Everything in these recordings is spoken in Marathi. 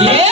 Yeah!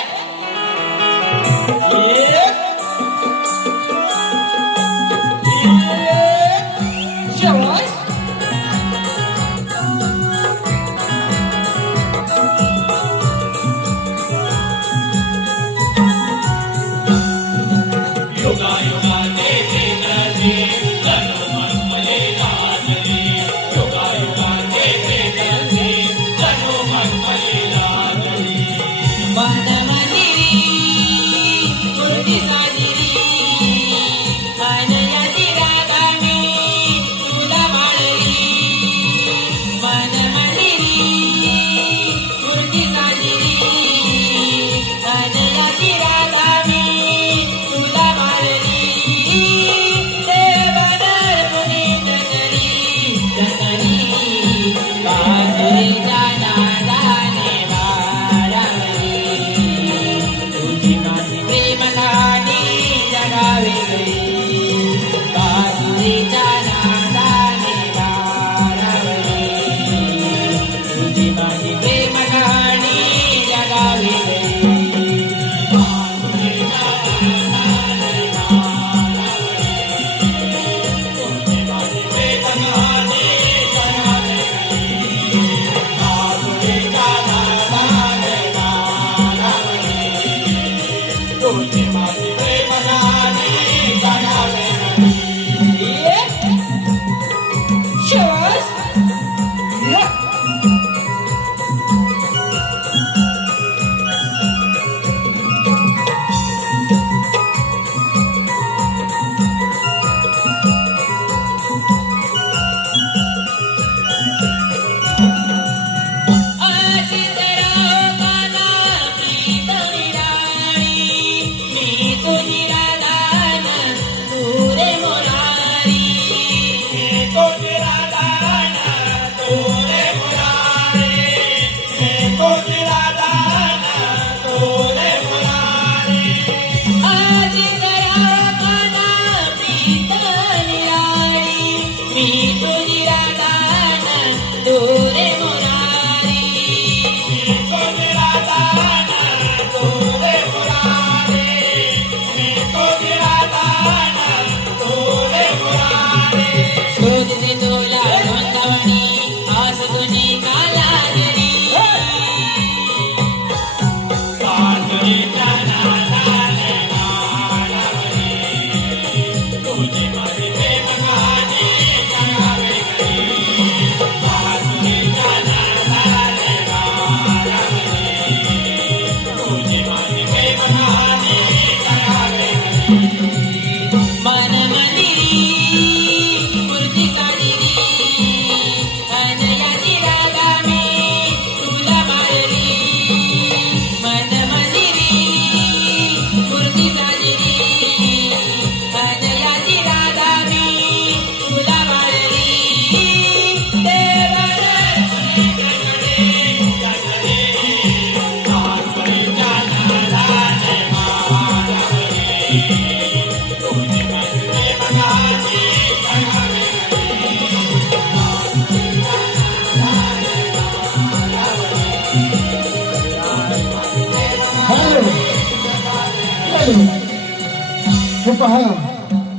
हे पहा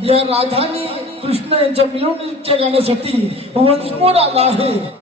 या राधाने कृष्ण यांच्या मिरवणुकीच्या गाण्यासाठी वंशमोर आला आहे.